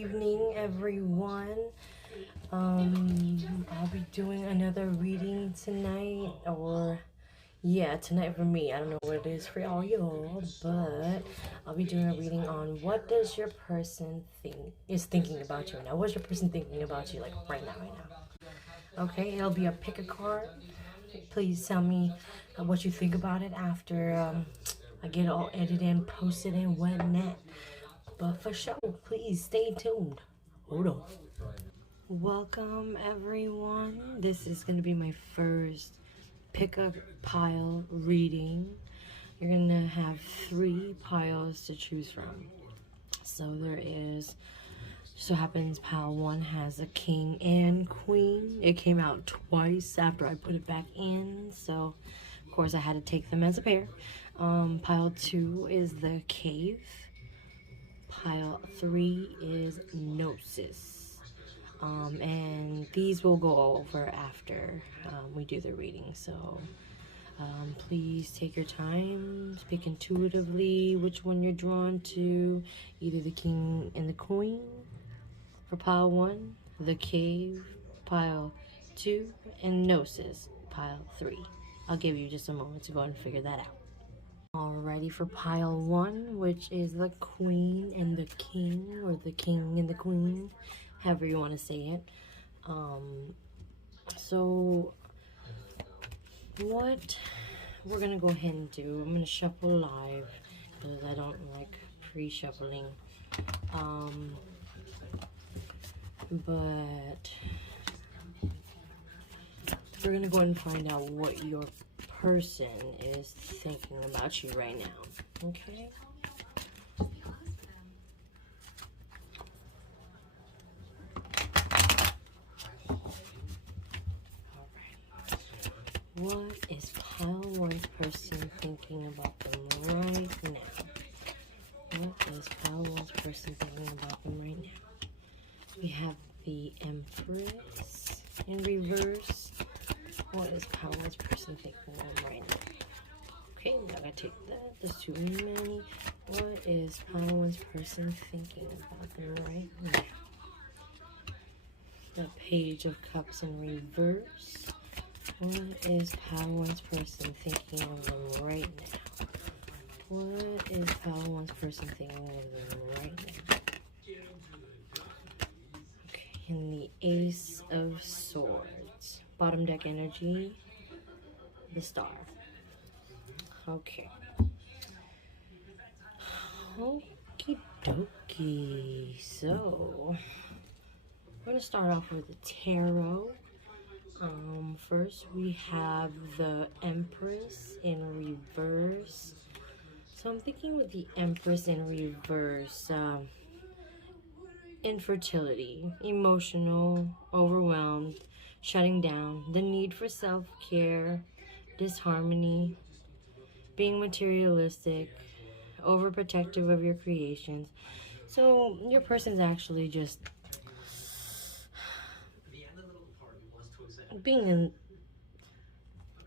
evening, everyone. I'll be doing another reading tonight, or yeah, tonight for me. I don't know what it is for all y'all, but I'll be doing a reading on what does your person is thinking about you right now. What's your person thinking about you, like right now? Okay, it'll be a pick a card. Please tell me what you think about it after I get it all edited and posted and whatnot. But for sure, please stay tuned. Hold on. Welcome, everyone. This is going to be my first pickup pile reading. You're going to have 3 piles to choose from. So there is, so happens pile 1 has a king and queen. It came out twice after I put it back in, so of course I had to take them as a pair. Pile 2 is the cave. Pile 3 is Gnosis. And these will go over after we do the reading. So please take your time, speak intuitively which one you're drawn to, either the king and the queen for pile 1, the cave, pile 2, and Gnosis, pile 3. I'll give you just a moment to go and figure that out. Alrighty, for pile 1, which is the queen and the king, or the king and the queen, however you want to say it. So what we're gonna go ahead and do, I'm gonna shuffle live because I don't like pre-shuffling. But we're gonna go ahead and find out what your person is thinking about you right now. Okay? What is pile 1's person thinking about them right now? What is pile 1's person thinking about them right now? We have the Empress in reverse. What is pile 1's person thinking of them right now? Okay, I'm not gonna take that. That's too many. What is pile 1's person thinking about them right now? The Page of Cups in reverse. What is pile 1's person thinking of them right now? What is pile 1's person thinking of them right now? Okay, and the Ace of Swords. Bottom deck energy, the Star. Okay. Okie dokie. So, we're going to start off with the tarot. First we have the Empress in reverse. So I'm thinking with the Empress in reverse, infertility, emotional, overwhelmed, shutting down, the need for self-care, disharmony, being materialistic, overprotective of your creations. So your person's actually just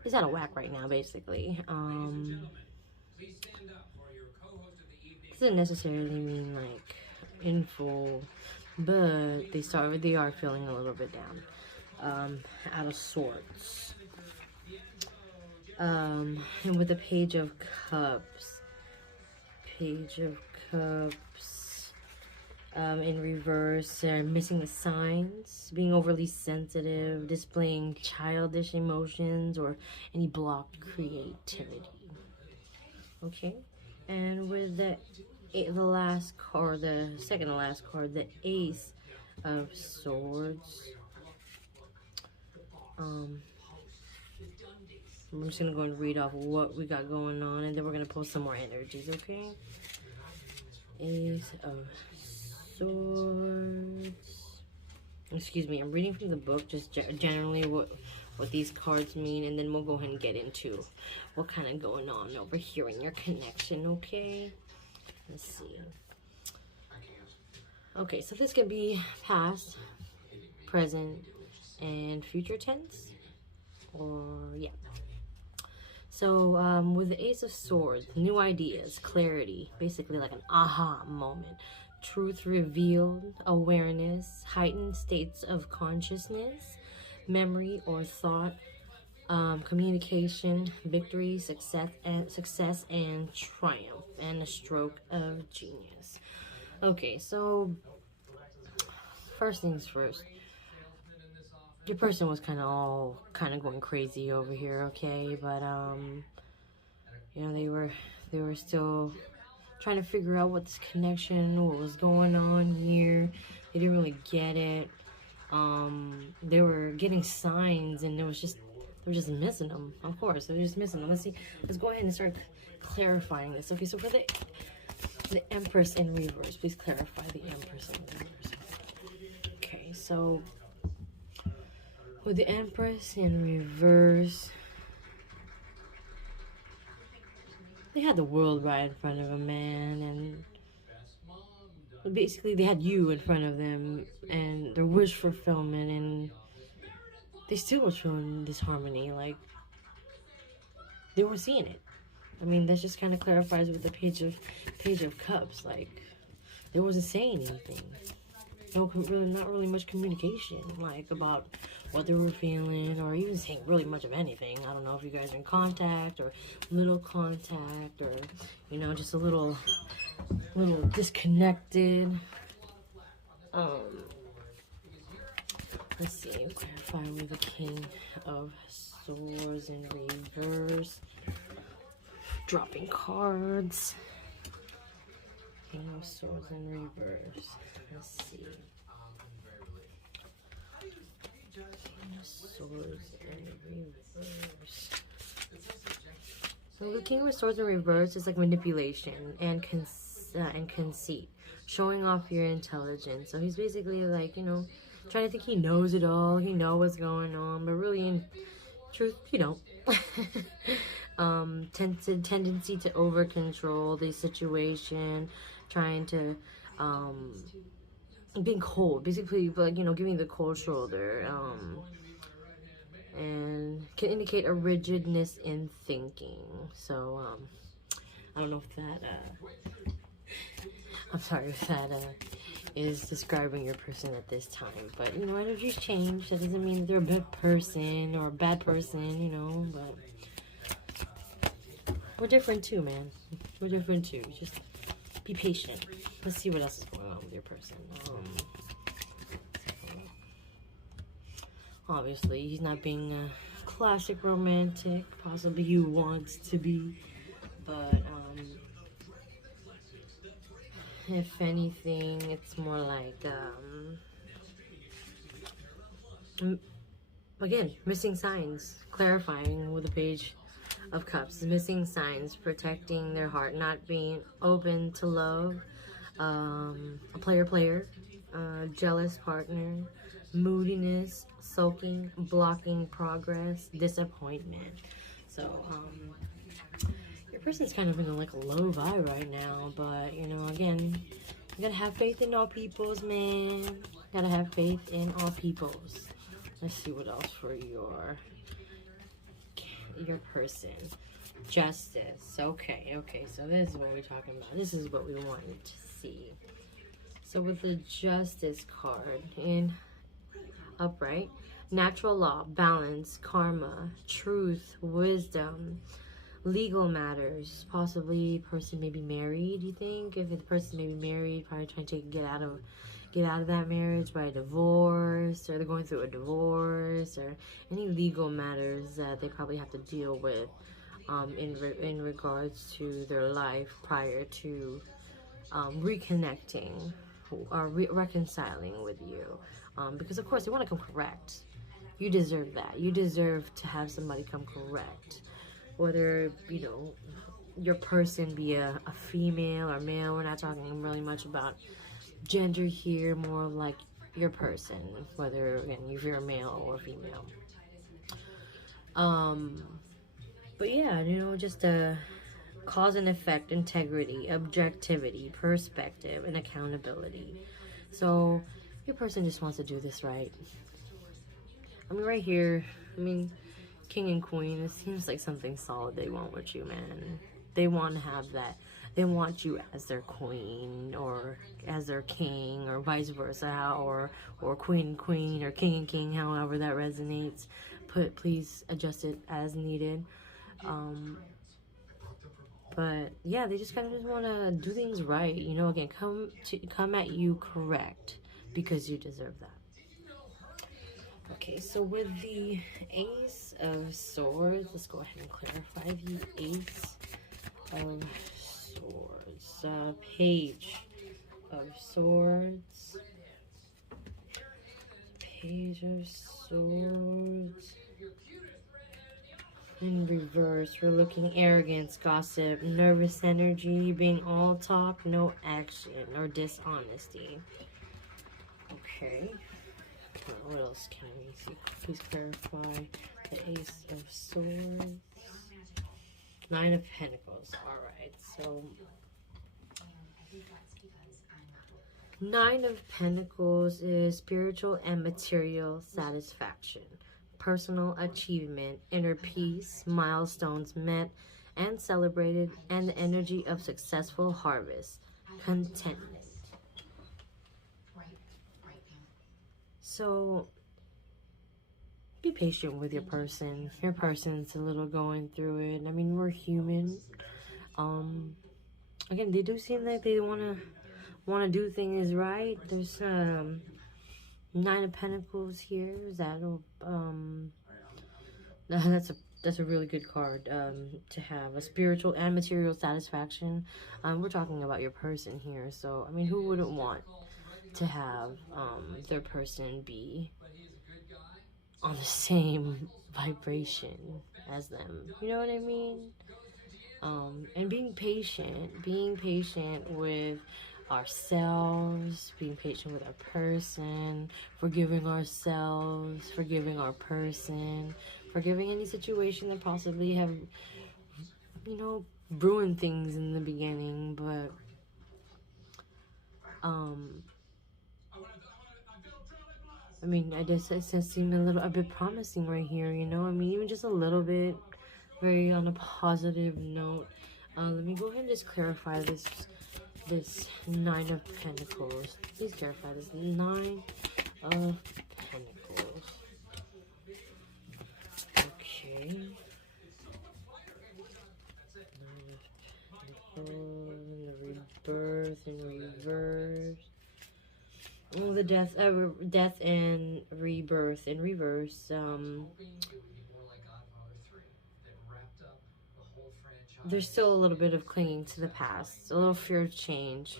is out of whack right now, basically. Doesn't necessarily mean like in full, but they are feeling a little bit down, out of sorts. And with the Page of Cups, in reverse, they're missing the signs, being overly sensitive, displaying childish emotions, or any blocked creativity. Okay, and with the last card, the second to last card, the Ace of Swords. I'm just gonna go and read off what we got going on, and then we're gonna pull some more energies. Okay. Ace of Swords. Excuse me, I'm reading from the book, just generally what these cards mean, and then we'll go ahead and get into what kind of going on over here in your connection, okay? Let's see. Okay, so this could be past, present, and future tense, or yeah. So with the Ace of Swords, new ideas, clarity, basically like an aha moment, truth revealed, awareness, heightened states of consciousness, memory or thought, communication, victory, success and triumph, and a stroke of genius. Okay, so first things first. Your person was kind of going crazy over here, okay? But you know, they were still trying to figure out what this connection, what was going on here. They didn't really get it. They were getting signs, and they were just missing them. Of course, they were just missing them. Let's go ahead and start clarifying this. Okay, so for the Empress in reverse, please clarify the Empress in reverse. Okay, so with the Empress in reverse, they had the world right in front of them, man, and basically they had you in front of them and their wish fulfillment, and they still were showing disharmony. Like, they weren't seeing it. I mean, that just kind of clarifies with the Page of Cups. Like, they wasn't saying anything. Not really much communication, like, about what they were feeling, or even saying really much of anything. I don't know if you guys are in contact, or little contact, or, you know, just a little disconnected. Let's see, clarify with the King of Swords in reverse. Dropping cards. King of Swords in reverse. Let's see. King of Swords in reverse. So the King of Swords in reverse is like manipulation and conceit, showing off your intelligence. So he's basically like, you know, trying to think he knows it all, he knows what's going on, but really in truth, you don't. Tendency to over control the situation, trying to being cold, basically, like, you know, giving the cold shoulder, and can indicate a rigidness in thinking. So I don't know if that I'm sorry if that is describing your person at this time, but, you know, energies change. That doesn't mean that they're a bad person or a bad person, you know, but we're different too, man. We're different too. Just be patient. Let's see what else is going on with your person. Obviously, he's not being a classic romantic. Possibly you want to be, but if anything, it's more like again, missing signs. Clarifying with the Page of Cups, missing signs, protecting their heart, not being open to love, a player, jealous partner, moodiness, sulking, blocking progress, disappointment. So your person's kind of in a low vibe right now, but, you know, again, you gotta have faith in all peoples, man. Gotta have faith in all peoples. Let's see what else for your person. Justice. Okay, so this is what we're talking about. This is what we wanted to see. So with the Justice card in upright, natural law, balance, karma, truth, wisdom, legal matters. Possibly person may be married, you think? If the person may be married, probably trying to get out of that marriage by a divorce, or they're going through a divorce, or any legal matters that they probably have to deal with in regards to their life prior to reconnecting or reconciling with you, because of course they want to come correct. You deserve that. You deserve to have somebody come correct, whether, you know, your person be a female or male. We're not talking really much about gender here, more of like your person, whether, again, if you're a male or female. But yeah, you know, just a cause and effect, integrity, objectivity, perspective, and accountability. So your person just wants to do this right. I mean, right here, I mean, King and Queen, it seems like something solid they want with you, man. They want to have they want you as their queen or as their king, or vice versa, or queen or king, however that resonates. Please adjust it as needed. But yeah, they just kind of just want to do things right, you know. Again, come at you correct, because you deserve that. Okay, so with the Ace of Swords, let's go ahead and clarify the Ace of Swords. Page of Swords. Page of Swords. In reverse, we're looking arrogance, gossip, nervous energy, being all talk, no action, or dishonesty. Okay. What else can we see? Please clarify the Ace of Swords. Nine of Pentacles. Alright, so Nine of Pentacles is spiritual and material satisfaction, personal achievement, inner peace, milestones met and celebrated, and the energy of successful harvest, contentment. So be patient with your person. Your person's a little going through it. I mean, we're human. Again, they do seem like they want to do things right. There's Nine of Pentacles here. Is that that's a really good card to have. A spiritual and material satisfaction. We're talking about your person here, so I mean, who wouldn't want to have their person be on the same vibration as them? You know what I mean? And being patient with ourselves, being patient with our person, forgiving ourselves, forgiving our person, forgiving any situation that possibly have, you know, ruined things in the beginning. But I mean, I guess it seemed a bit promising right here, you know. I mean, even just a little bit, very on a positive note. Let me go ahead and just clarify this Nine of Pentacles. Please clarify this Nine of Pentacles. Okay. Nine of Pentacles, the rebirth in reverse. Oh, the death and rebirth in reverse. There's still a little bit of clinging to the past, a little fear of change,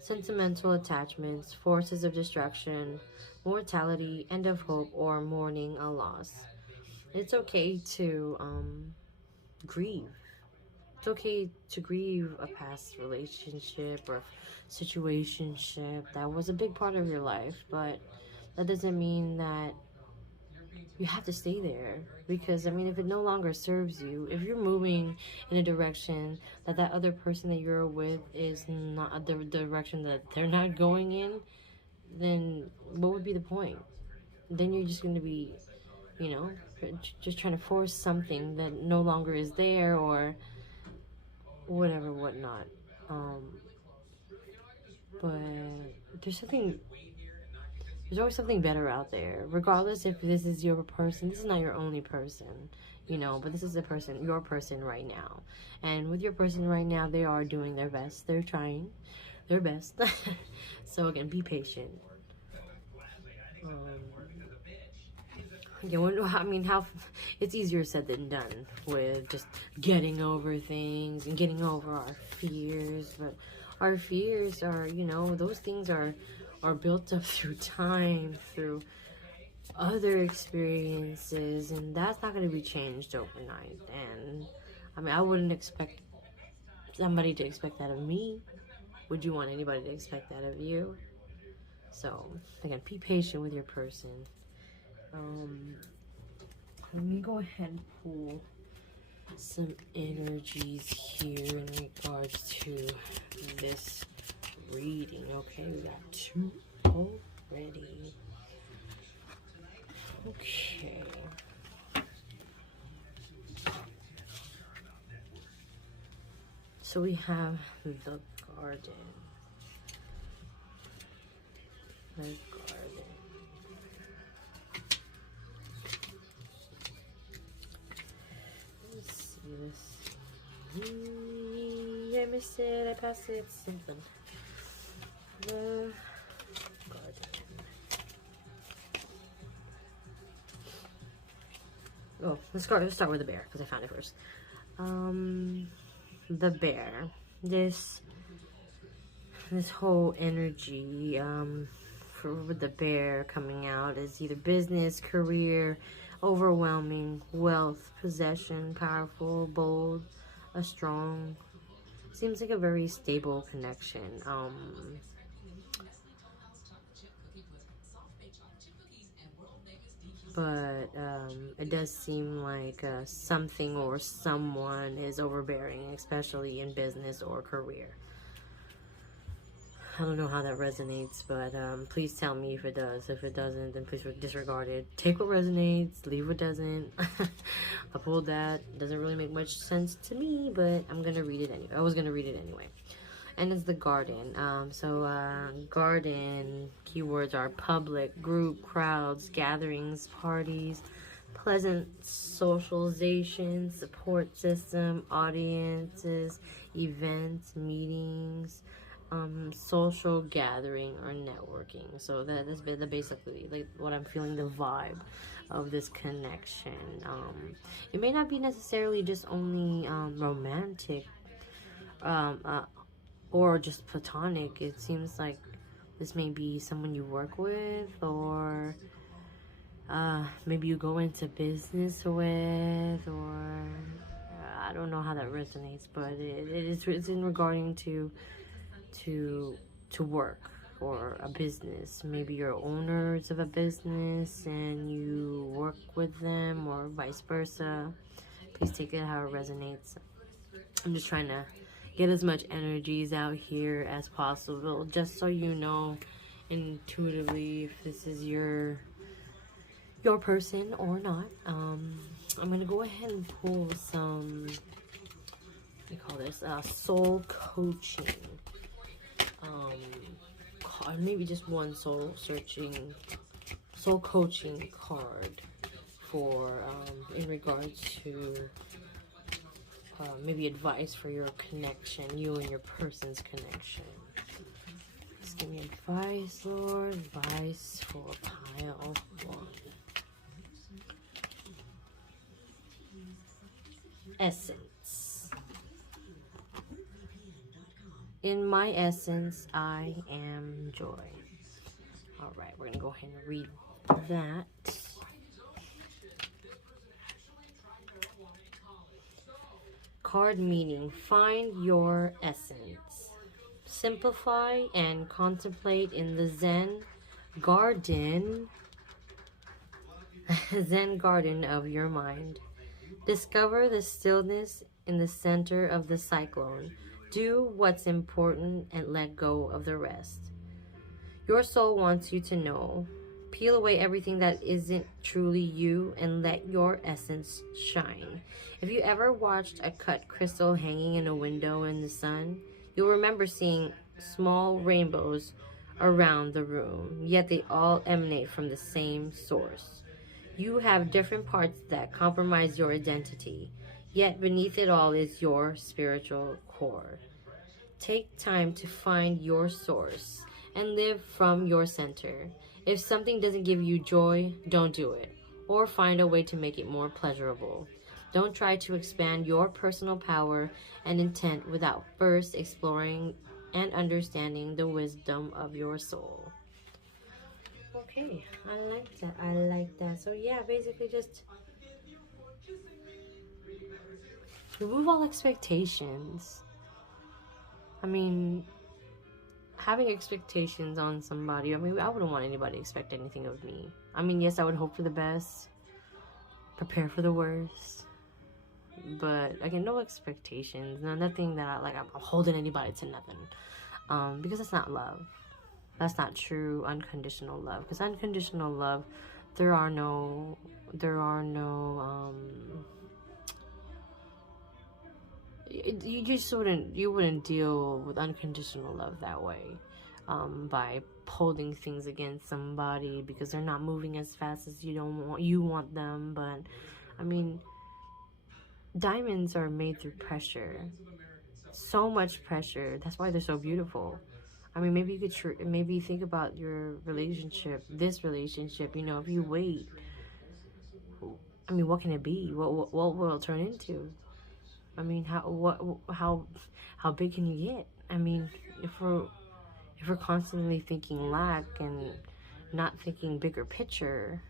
sentimental attachments, forces of destruction, mortality, end of hope, or mourning a loss. It's okay to grieve. It's okay to grieve a past relationship or situationship that was a big part of your life, but that doesn't mean that you have to stay there. Because I mean, if it no longer serves you, if you're moving in a direction that other person that you're with is not the direction that they're not going in, then what would be the point? Then you're just going to be, you know, just trying to force something that no longer is there, or whatever, whatnot. But there's always something better out there. Regardless if this is your person, this is not your only person, you know, but this is your person right now. And with your person right now, they are doing their best. They're trying their best. So again, be patient. Yeah, I mean, it's easier said than done with just getting over things and getting over our fears. But our fears are, you know, those things are built up through time, through other experiences, and that's not going to be changed overnight. And I mean, I wouldn't expect somebody to expect that of me. Would you want anybody to expect that of you? So again, be patient with your person. Let me go ahead and pull some energies here in regards to this reading. Okay, we got two already. Okay. So we have the garden. The garden. Let's see this. I missed it. I passed it. Something. The garden. Oh, let's start with the bear because I found it first. The bear. This whole energy with the bear coming out is either business, career, overwhelming, wealth, possession, powerful, bold, a strong. Seems like a very stable connection. But it does seem like something or someone is overbearing, especially in business or career. I don't know how that resonates, but please tell me if it does. If it doesn't, then please disregard it. Take what resonates, leave what doesn't. I pulled that. Doesn't really make much sense to me, but I'm gonna read it anyway. I was gonna read it anyway. And it's the garden. Garden keywords are public, group, crowds, gatherings, parties, pleasant socialization, support system, audiences, events, meetings, social gathering or networking. So that is basically like what I'm feeling, the vibe of this connection. It may not be necessarily just only romantic or just platonic. It seems like this may be someone you work with, or maybe you go into business with, or I don't know how that resonates, but it's in regarding to work or a business. Maybe you're owners of a business and you work with them, or vice versa. Please take it how it resonates. I'm just trying to get as much energies out here as possible, just so you know intuitively if this is your person or not. I'm gonna go ahead and pull some, what do you call this, soul coaching card, maybe just one soul coaching card for in regards to maybe advice for your connection, you and your person's connection. Just give me advice, Lord. Advice for pile 1. Essence. In my essence, I am joy. Alright, we're going to go ahead and read that. Card meaning: find your essence. Simplify and contemplate in the Zen garden of your mind. Discover the stillness in the center of the cyclone. Do what's important and let go of the rest. Your soul wants you to know. Peel away everything that isn't truly you and let your essence shine. If you ever watched a cut crystal hanging in a window in the sun, you'll remember seeing small rainbows around the room, yet they all emanate from the same source. You have different parts that compromise your identity, yet beneath it all is your spiritual core. Take time to find your source and live from your center. If something doesn't give you joy, don't do it, or find a way to make it more pleasurable. Don't try to expand your personal power and intent without first exploring and understanding the wisdom of your soul. Okay, I like that. So yeah, basically just remove all expectations. I mean, having expectations on somebody, I wouldn't want anybody to expect anything of me. I mean, yes, I would hope for the best, prepare for the worst, but again, no expectations, nothing that I'm holding anybody to nothing, because that's not love. That's not true unconditional love. Because unconditional love, there are no you just wouldn't deal with unconditional love that way, by holding things against somebody because they're not moving as fast as you want them. But I mean, diamonds are made through pressure, so much pressure. That's why they're so beautiful. I mean, maybe you could maybe think about your relationship, this relationship. You know, if you wait, I mean, what can it be? What will it turn into? I mean, how big can you get? I mean, if we're constantly thinking lack and not thinking bigger picture,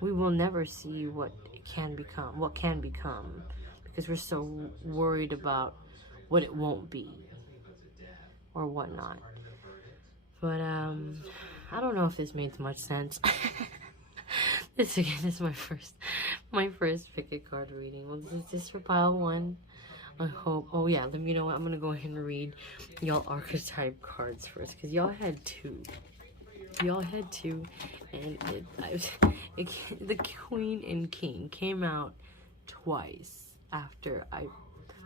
we will never see what it can become, because we're so worried about what it won't be or whatnot. But I don't know if this made much sense. This is my first pick a card reading. Well, this is for pile 1. I hope. Oh yeah, let me know what I'm gonna go ahead and read y'all archetype cards first, because y'all had 2. And the Queen and King came out twice after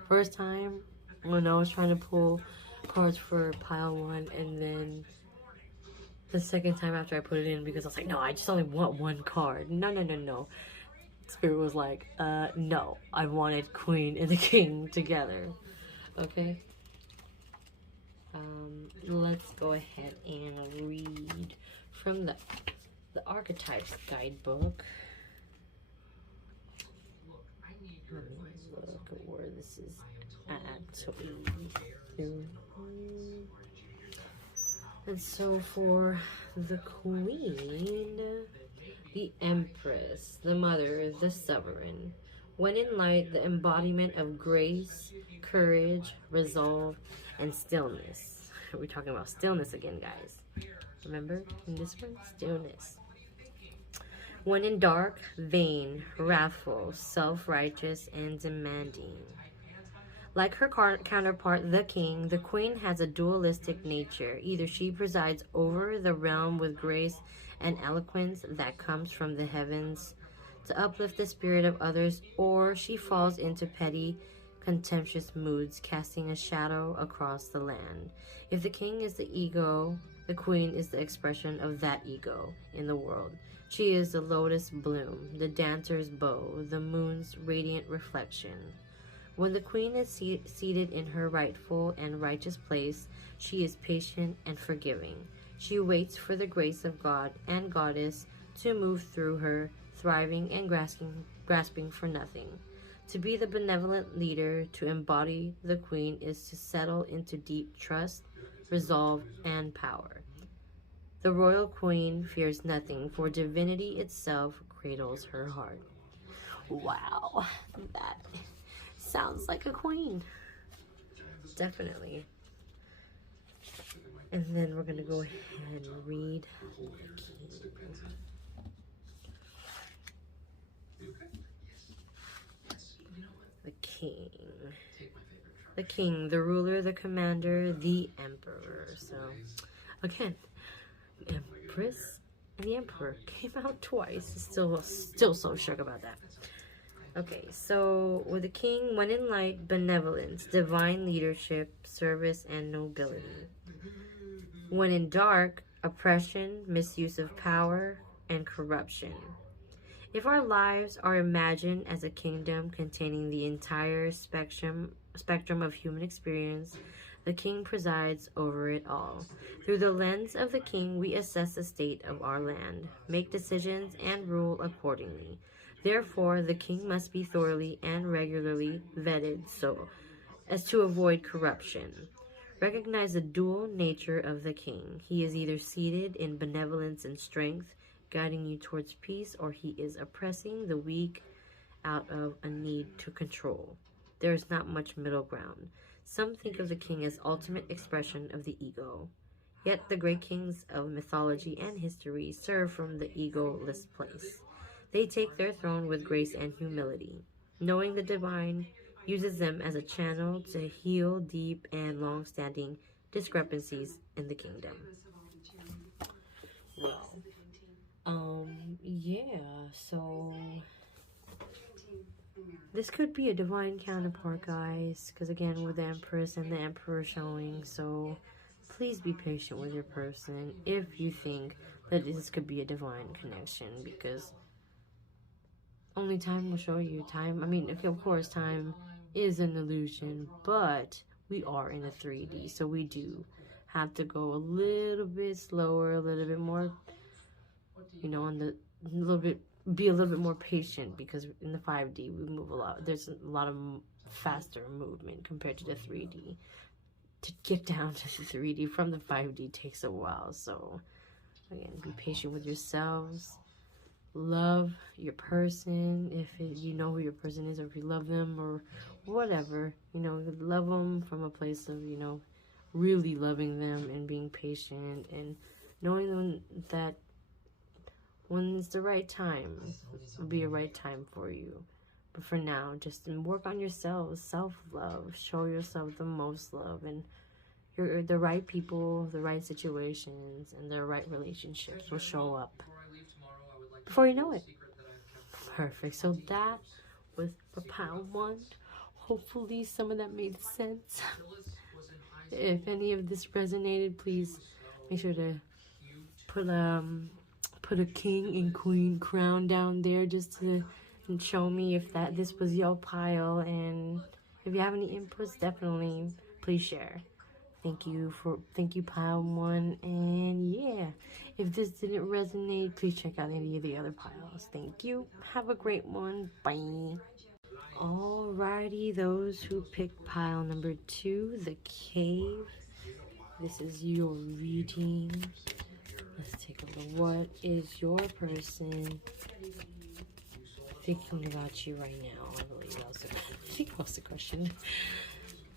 first time when I was trying to pull cards for pile 1, and then the second time after I put it in, because I was like, no, I just only want 1 card. No. Spirit was like, no, I wanted Queen and the King together. Okay. Let's go ahead and read from the Archetypes guidebook. Let me look at where this is at. And so for the Queen, the Empress, the Mother, the Sovereign. When in light, the embodiment of grace, courage, resolve, and stillness. We're talking about stillness again, guys. Remember, in this one, stillness. When in dark, vain, wrathful, self-righteous, and demanding. Like her counterpart, the King, the Queen has a dualistic nature. Either she presides over the realm with grace and eloquence that comes from the heavens to uplift the spirit of others, or she falls into petty, contemptuous moods, casting a shadow across the land. If the King is the ego, the Queen is the expression of that ego in the world. She is the lotus bloom, the dancer's bow, the moon's radiant reflection. When the Queen is seated in her rightful and righteous place, she is patient and forgiving. She waits for the grace of God and Goddess to move through her, thriving and grasping for nothing. To be the benevolent leader, to embody the Queen, is to settle into deep trust, resolve, and power. The royal Queen fears nothing, for divinity itself cradles her heart. Wow, that sounds like a queen. Definitely. And then we're going to go ahead and read the King. The King, the ruler, the commander, the Emperor. So, again, Empress and the Emperor came out twice. Still so shook about that. Okay, so with the King, when in light, benevolence, divine leadership, service, and nobility. When in dark, oppression, misuse of power, and corruption. If our lives are imagined as a kingdom containing the entire spectrum of human experience, the King presides over it all. Through the lens of the King, we assess the state of our land, make decisions, and rule accordingly. Therefore, the King must be thoroughly and regularly vetted so as to avoid corruption. Recognize the dual nature of the King. He is either seated in benevolence and strength, guiding you towards peace, or he is oppressing the weak out of a need to control. There is not much middle ground. Some think of the King as ultimate expression of the ego. Yet the great kings of mythology and history serve from the egoless place. They take their throne with grace and humility. Knowing the divine uses them as a channel to heal deep and long-standing discrepancies in the kingdom. Well, yeah, so this could be a divine counterpart, guys, because again, with the Empress and the Emperor showing, so please be patient with your person if you think that this could be a divine connection, because only time will show you. Time, I mean, okay, of course, time is an illusion, but we are in a 3D, so we do have to go a little bit slower, a little bit more, you know, on the, a little bit, be a little bit more patient, because in the 5D we move a lot. There's a lot of faster movement compared to the 3D. To get down to the 3D from the 5D takes a while. So again, be patient with yourselves. Love your person if you know who your person is, or if you love them or whatever, you know, love them from a place of, you know, really loving them and being patient and knowing them that when it's the right time, it'll be a right time for you. But for now, just work on yourself, self-love, show yourself the most love, and you're the right people, the right situations, and the right relationships will show up before you know it. Perfect. So that was for pile 1. Hopefully some of that made sense. If any of this resonated, please make sure to put a king and queen crown down there just to show me if this was your pile. And if you have any inputs, definitely please share. Thank you pile 1. And yeah, if this didn't resonate, please check out any of the other piles. Thank you. Have a great one. Bye. Alrighty, those who picked pile number 2, the cave. This is your reading. Let's take a look. What is your person thinking about you right now? I believe that was the question.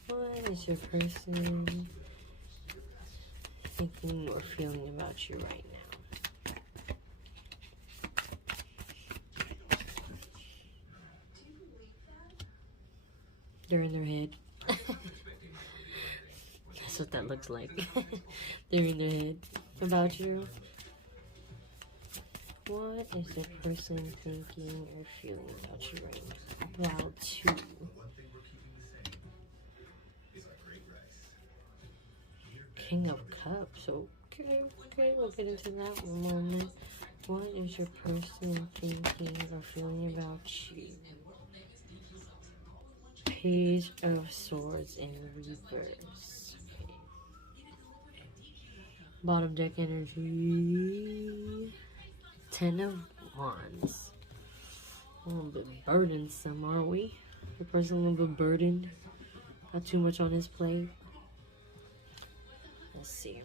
What is your person thinking or feeling about you right now? They're in their head. That's what that looks like. They're in their head about you. What is the person thinking or feeling about you right now? About 2. King of Cups. Okay, we'll get into that in a moment. What is your person thinking or feeling about you? Page of Swords in reverse. Okay. Bottom deck energy. 10 of Wands. A little bit burdensome, are we? The person a little bit burdened. Got too much on his plate. Let's see.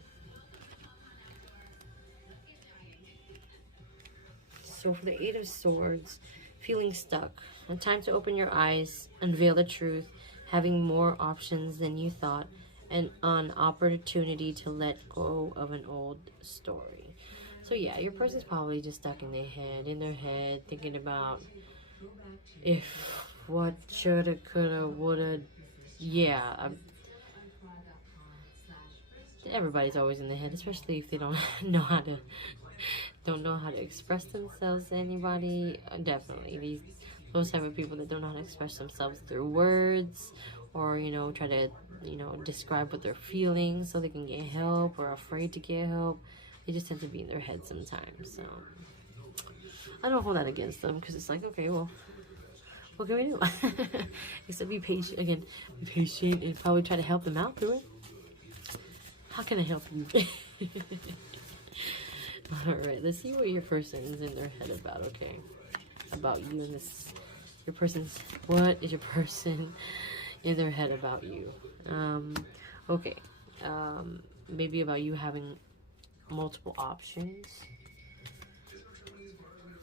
So for the 8 of Swords, feeling stuck. A time to open your eyes, unveil the truth, having more options than you thought, and an opportunity to let go of an old story. So yeah, your person's probably just stuck in their head, thinking about if, what, shoulda, coulda, woulda. Yeah, everybody's always in the head, especially if they don't know how to express themselves to anybody. Definitely those type of people that don't know how to express themselves through words, or try to describe what they're feeling so they can get help, or afraid to get help. They just tend to be in their head sometimes. So I don't hold that against them, because it's like, okay, well, what can we do? Except be patient. Again, be patient and probably try to help them out through it. How can I help you? Alright, let's see what your person is in their head about, okay? About you and this. What is your person in their head about you? Okay. Maybe about you having multiple options.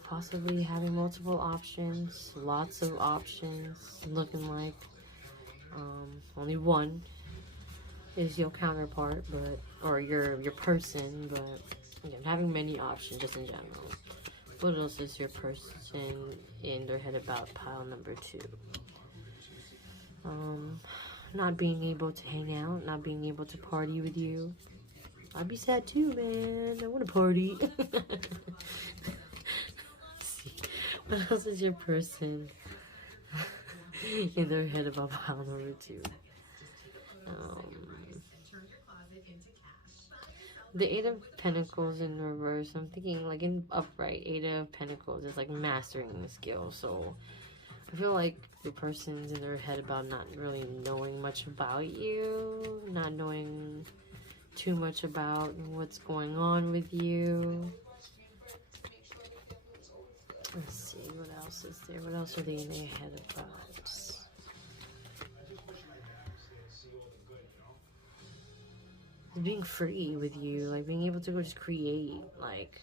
Possibly having multiple options. Lots of options. Looking like only one is your counterpart, or your person, but again, having many options just in general. What else is your person in their head about pile number 2? Not being able to hang out, not being able to party with you. I'd be sad too, man. I want to party. Let's see. What else is your person in their head about pile number 2. The Eight of Pentacles in reverse, I'm thinking like in upright, Eight of Pentacles is like mastering the skill. So I feel like the person's in their head about not really knowing much about you, not knowing too much about what's going on with you. Let's see, what else is there? What else are they in their head about? Being free with you, like being able to go just create, like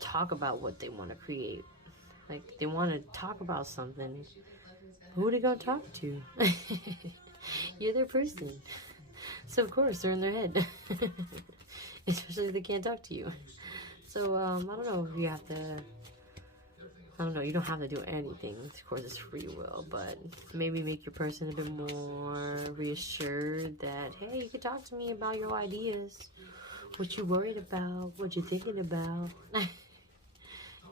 talk about what they want to create. Like they want to talk about something. Who they gonna talk to? You're their person. So of course they're in their head. Especially if they can't talk to you. So I don't know if you have to, I don't know, you don't have to do anything. Of course it's free will, but maybe make your person a bit more reassured that, hey, you can talk to me about your ideas, what you're worried about, what you're thinking about.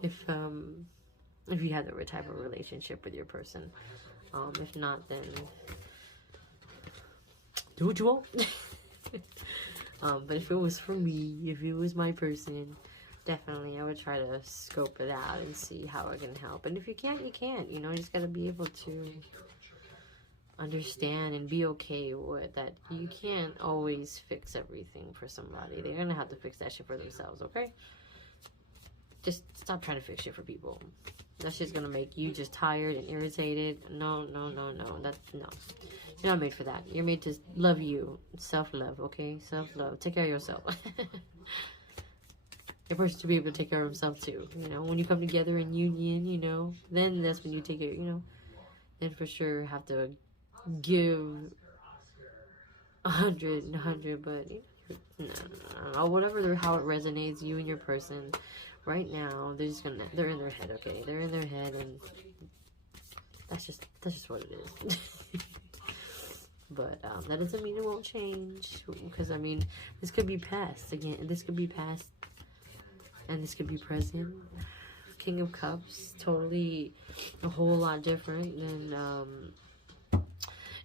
If you have that type of relationship with your person. If not, then do what you want. But if it was for me, if it was my person, definitely I would try to scope it out and see how I can help. And if you can't, you can't. You know, you just gotta be able to understand and be okay with that. You can't always fix everything for somebody. They're gonna have to fix that shit for themselves, okay? Just stop trying to fix shit for people. That shit's gonna make you just tired and irritated. No. That's no. You're not made for that. You're made to love you. Self-love, okay? Self-love. Take care of yourself. The person to be able to take care of himself too. You know, when you come together in union, you know, then that's when you take it, you know. Then for sure have to give 100, but no. Whatever how it resonates, you and your person. Right now, they're in their head, okay? They're in their head, and that's just what it is. But that doesn't mean it won't change, because I mean, this could be past again. This could be past, and this could be present. King of Cups, totally a whole lot different than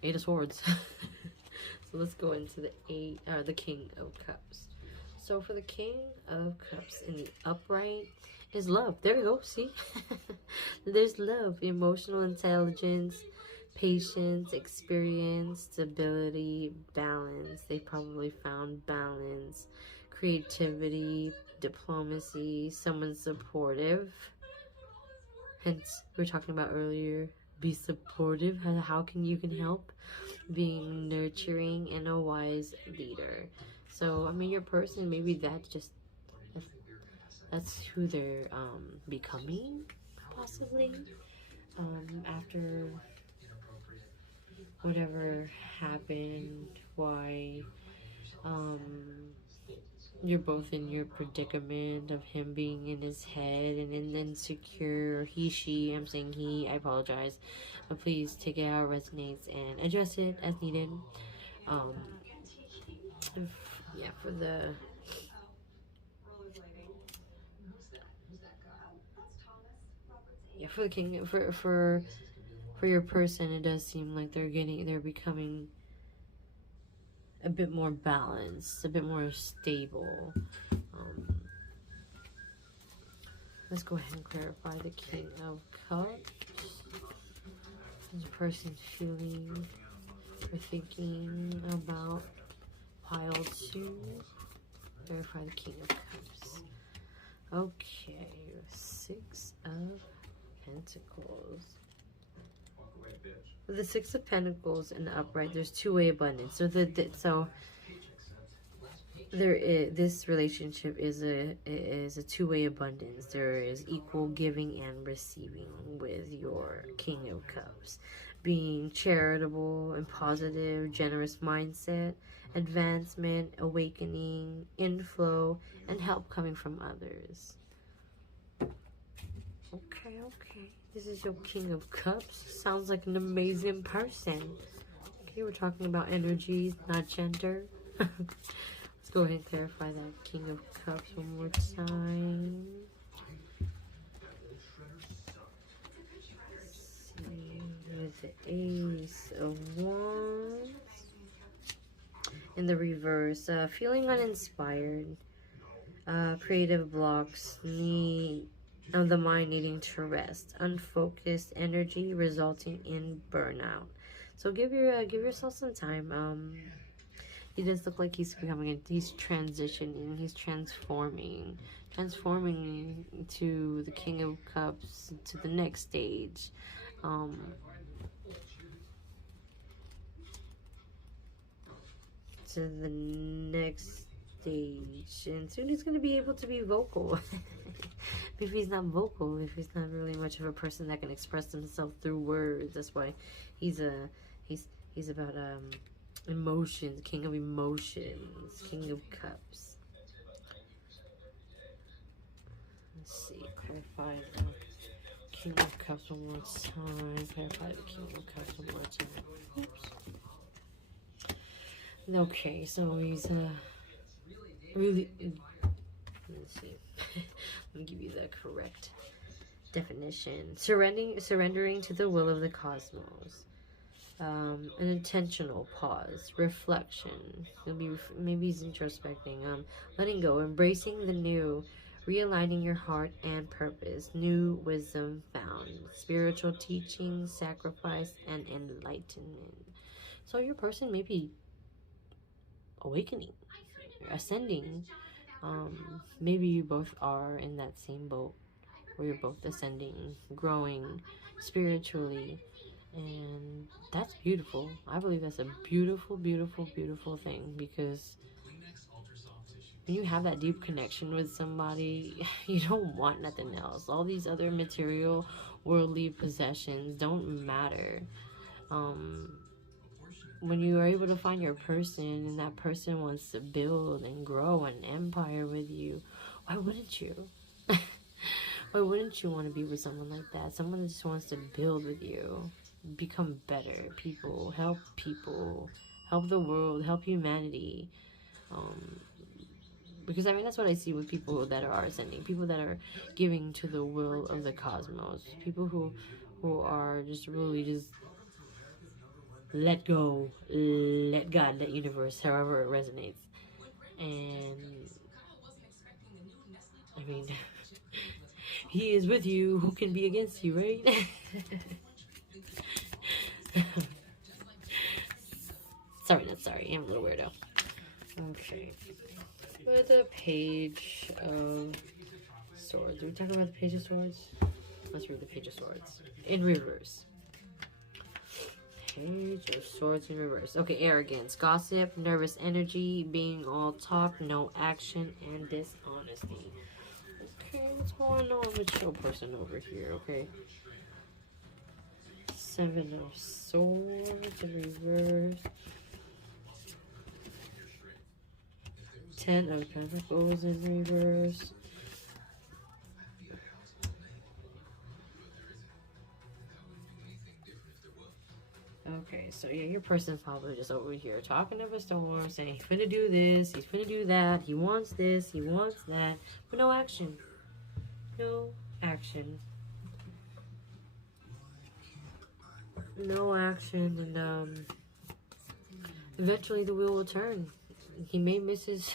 Eight of Swords. So let's go into the King of Cups. So for the King of Cups in the upright is love. There we go. See? There's love, emotional intelligence, patience, experience, stability, balance. They probably found balance, creativity, diplomacy, someone supportive. Hence, we were talking about earlier, be supportive. How can you help? Being nurturing and a wise leader. So, I mean, your person, maybe that's who they're becoming, possibly, after whatever happened, why you're both in your predicament of him being in his head and insecure, he, I'm saying he, I apologize, but please take it how it resonates and address it as needed. Yeah, for the king, for your person, it does seem like they're becoming a bit more balanced, a bit more stable. Let's go ahead and clarify the King of Cups. This person's feeling or thinking about pile 2. Verify the King of Cups. Okay, 6 of Pentacles. With the 6 of Pentacles in the upright, there's two-way abundance. So this relationship is a two-way abundance. There is equal giving and receiving with your King of Cups. Being charitable and positive, generous mindset, advancement, awakening, inflow, and help coming from others. Okay. This is your King of Cups. Sounds like an amazing person. Okay, we're talking about energies, not gender. Let's go ahead and clarify that King of Cups one more time. with the Ace of Wands. In the reverse, feeling uninspired, creative blocks, need of the mind needing to rest, unfocused energy resulting in burnout. So give yourself some time. He does look like he's he's transitioning, he's transforming to the King of Cups, to the next stage. To the next stage, and soon he's going to be able to be vocal. If he's not vocal, if he's not really much of a person that can express himself through words, that's why he's about emotions, King of Emotions, King of Cups. Let's see, clarify the King of Cups one more time. Clarify the King of Cups one more time. Oops. Okay, so he's really, let's see. Let me give you the correct definition. Surrendering to the will of the cosmos. An intentional pause, reflection. Maybe he's introspecting. Letting go, embracing the new, realigning your heart and purpose. New wisdom found. Spiritual teaching, sacrifice, and enlightenment. So your person may be awakening, ascending. Maybe you both are in that same boat where you're both ascending, growing spiritually, and that's beautiful. I believe that's a beautiful, beautiful, beautiful thing, because when you have that deep connection with somebody, you don't want nothing else. All these other material, worldly possessions don't matter. When you are able to find your person and that person wants to build and grow an empire with you, why wouldn't you? Why wouldn't you want to be with someone like that? Someone that just wants to build with you, become better people, help the world, help humanity. Because I mean, that's what I see with people that are ascending, people that are giving to the will of the cosmos, people who are just really just let go, let God, let universe, however it resonates. And I mean, he is with you, who can be against you, right? Sorry, not sorry, I'm a little weirdo. Okay, with the Page of Swords. Did we talk about the Page of Swords? Let's read the Page of Swords in reverse. Page of Swords in reverse. Okay, arrogance, gossip, nervous energy, being all talk, no action, and dishonesty. Okay, what's going on with your person over here, okay? Seven of Swords in reverse. 10 of Pentacles in reverse. Okay, so yeah, your person's probably just over here talking up a storm, saying he's finna do this, he's finna do that, he wants this, he wants that, but no action. No action. No action, and eventually the wheel will turn. He may miss his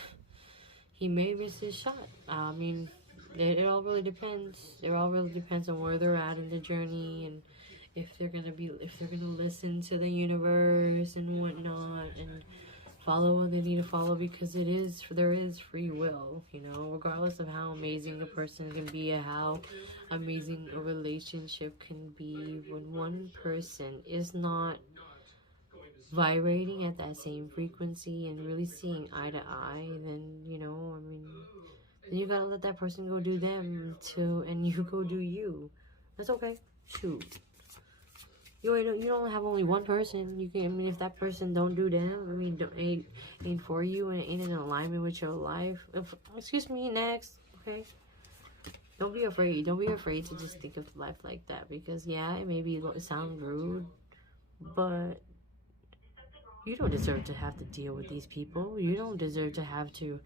shot. I mean, it all really depends. It all really depends on where they're at in the journey, and if they're gonna listen to the universe and whatnot, and follow what they need to follow, because there is free will, you know, regardless of how amazing a person can be, or how amazing a relationship can be. When one person is not vibrating at that same frequency and really seeing eye to eye, then, you know, I mean, then you gotta let that person go do them too, and you go do you. That's okay. Shoot. You don't have only one person. You can, I mean, if that person don't do them, I mean, ain't for you and ain't in alignment with your life. Excuse me, next, okay? Don't be afraid. Don't be afraid to just think of life like that, because yeah, it may sound rude, but you don't deserve to have to deal with these people. You don't deserve to have to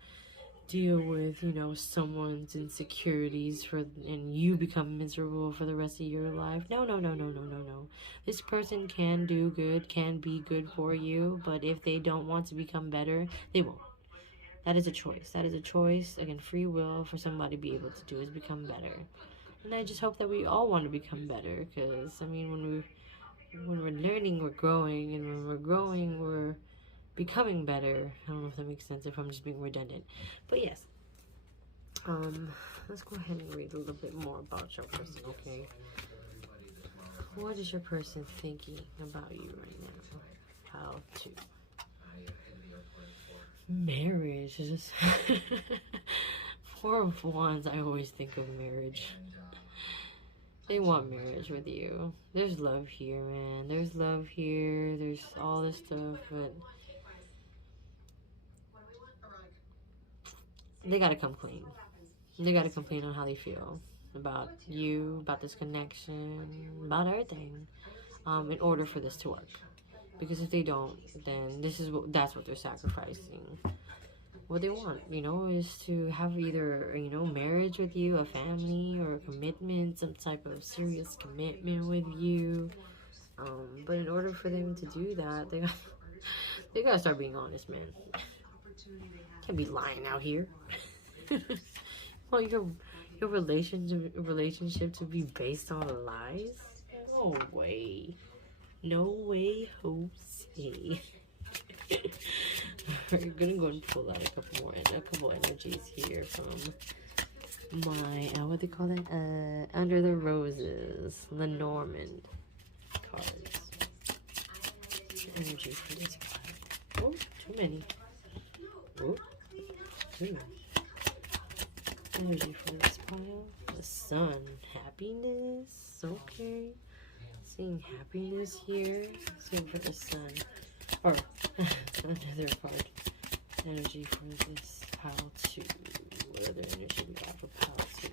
deal with, you know, someone's insecurities and you become miserable for the rest of your life. No, no, no, no, no, no, no. This person can do good, can be good for you, but if they don't want to become better, they won't. That is a choice. That is a choice. Again, free will for somebody to be able to do is become better. And I just hope that we all want to become better, because I mean, when we're learning, we're growing, and when we're growing, we're becoming better. I don't know if that makes sense, if I'm just being redundant, but yes. Let's go ahead and read a little bit more about your person. Okay, what is your person thinking about you right now? How to marriage is Four of Wands. I always think of marriage. They want marriage with you. There's love here, man. There's love here. There's all this stuff, but they gotta come clean. They gotta complain on how they feel about you, about this connection, about everything, in order for this to work. Because if they don't, then that's what they're sacrificing. What they want, you know, is to have either, you know, marriage with you, a family, or a commitment, some type of serious commitment with you. But in order for them to do that, they gotta start being honest, man. Can't be lying out here. Well, your relationship to be based on lies? No way. No way, Jose. We're gonna go and pull out a couple energies here from my what do they call it? Under the Roses, Lenormand cards. Energy for this card. Oh, too many. Oh, too many. Energy for this pile. The Sun, happiness. Okay, seeing happiness here. Same for the Sun. Or another card. Energy for this pile 2. What other energy we got for pile 2?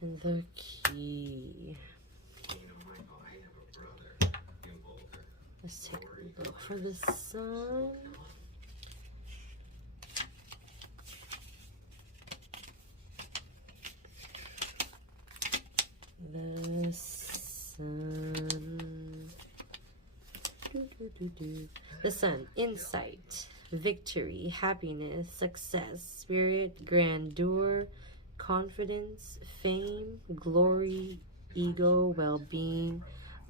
And the key. Let's take a look for the Sun. The Sun. The Sun, insight, victory, happiness, success, spirit, grandeur, confidence, fame, glory, ego, well-being,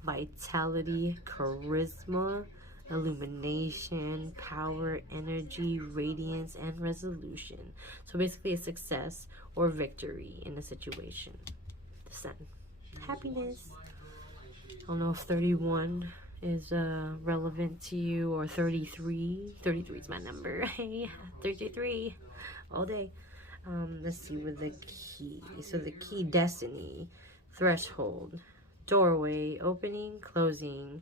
vitality, charisma, illumination, power, energy, radiance, and resolution. So basically a success or victory in a situation. The Sun. Happiness. I don't know if 31 is relevant to you, or 33. 33 is my number. Hey, 33 all day. Let's see with the key. So the key, destiny, threshold, doorway, opening, closing,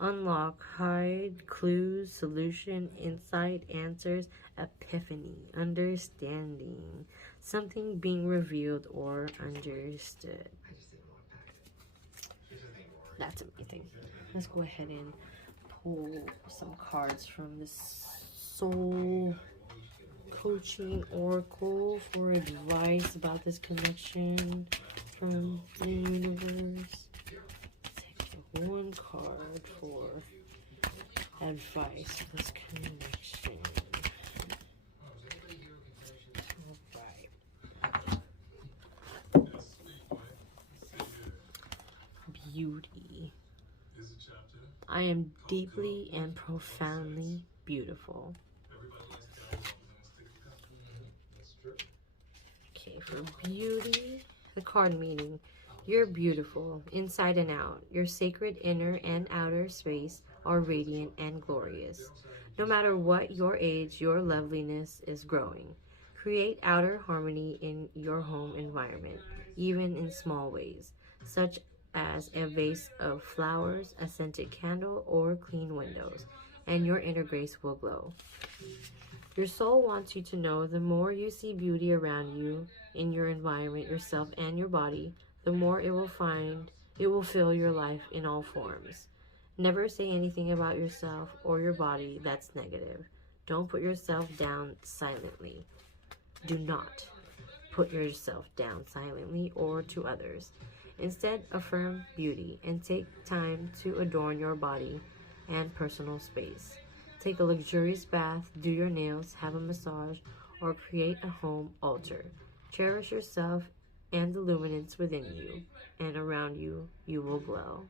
unlock, hide, clues, solution, insight, answers, epiphany, understanding, something being revealed or understood. That's amazing. Let's go ahead and pull some cards from the Soul Coaching Oracle for advice about this connection from the universe. Take one card for advice for this connection. Beauty. I am deeply and profoundly beautiful. Okay, for beauty, the card meaning. You're beautiful, inside and out. Your sacred inner and outer space are radiant and glorious. No matter what your age, your loveliness is growing. Create outer harmony in your home environment, even in small ways, such as a vase of flowers, a scented candle, or clean windows, and your inner grace will glow. Your soul wants you to know the more you see beauty around you, in your environment, yourself, and your body, the more it will fill your life in all forms. Never say anything about yourself or your body that's negative. Don't put yourself down silently. Do not put yourself down silently or to others. Instead, affirm beauty and take time to adorn your body and personal space. Take a luxurious bath, do your nails, have a massage, or create a home altar. Cherish yourself and the luminance within you, and around you, you will glow.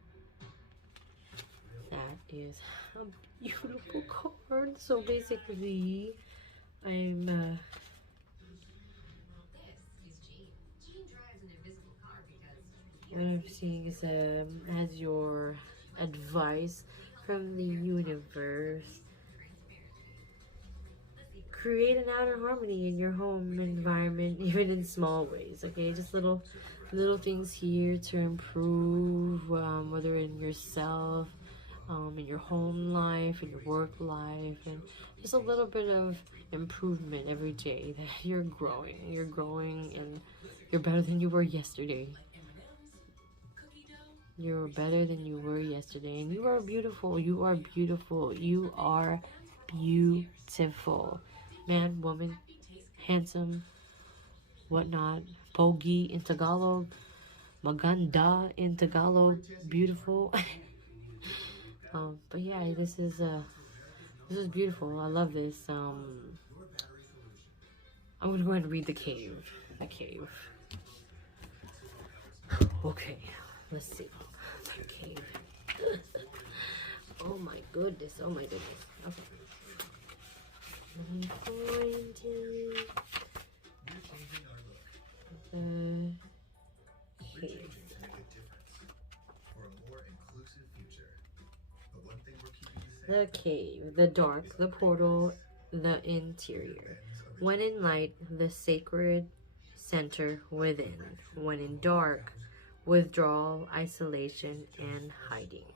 That is a beautiful card. So basically, I'm what I'm seeing is as your advice from the universe, create an outer harmony in your home environment, even in small ways. Okay, just little things here to improve, whether in yourself, in your home life, in your work life, and just a little bit of improvement every day. That you're growing, and you're better than you were yesterday. You're better than you were yesterday, and you are beautiful. You are beautiful. You are beautiful. Man, woman, handsome, whatnot. Pogi in Tagalog, maganda in Tagalog, beautiful. But yeah, this is beautiful. I love this. I'm gonna go ahead and read the cave. The cave. Okay, let's see. The cave. Oh my goodness. Oh my goodness. Okay. I'm going to the cave. The cave, the dark, the portal, the interior. When in light, the sacred center within. When in dark, withdrawal, isolation, and hiding.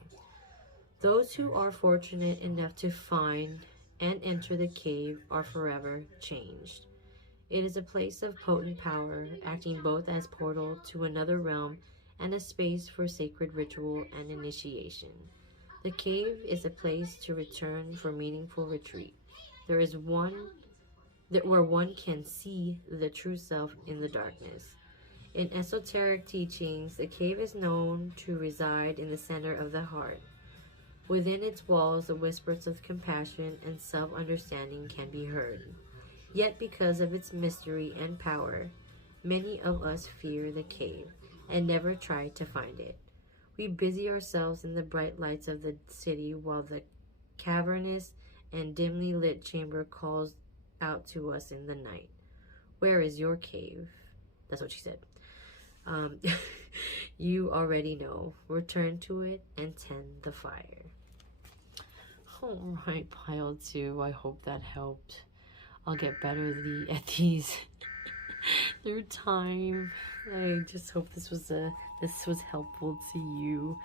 Those who are fortunate enough to find and enter the cave are forever changed. It is a place of potent power, acting both as portal to another realm and a space for sacred ritual and initiation. The cave is a place to return for meaningful retreat. There is one where one can see the true self in the darkness. In esoteric teachings, the cave is known to reside in the center of the heart. Within its walls, the whispers of compassion and self-understanding can be heard. Yet because of its mystery and power, many of us fear the cave and never try to find it. We busy ourselves in the bright lights of the city while the cavernous and dimly lit chamber calls out to us in the night. Where is your cave? That's what she said. You already know. Return to it and tend the fire. Alright, pile 2. I hope that helped. I'll get better at these through time. I just hope this was helpful to you.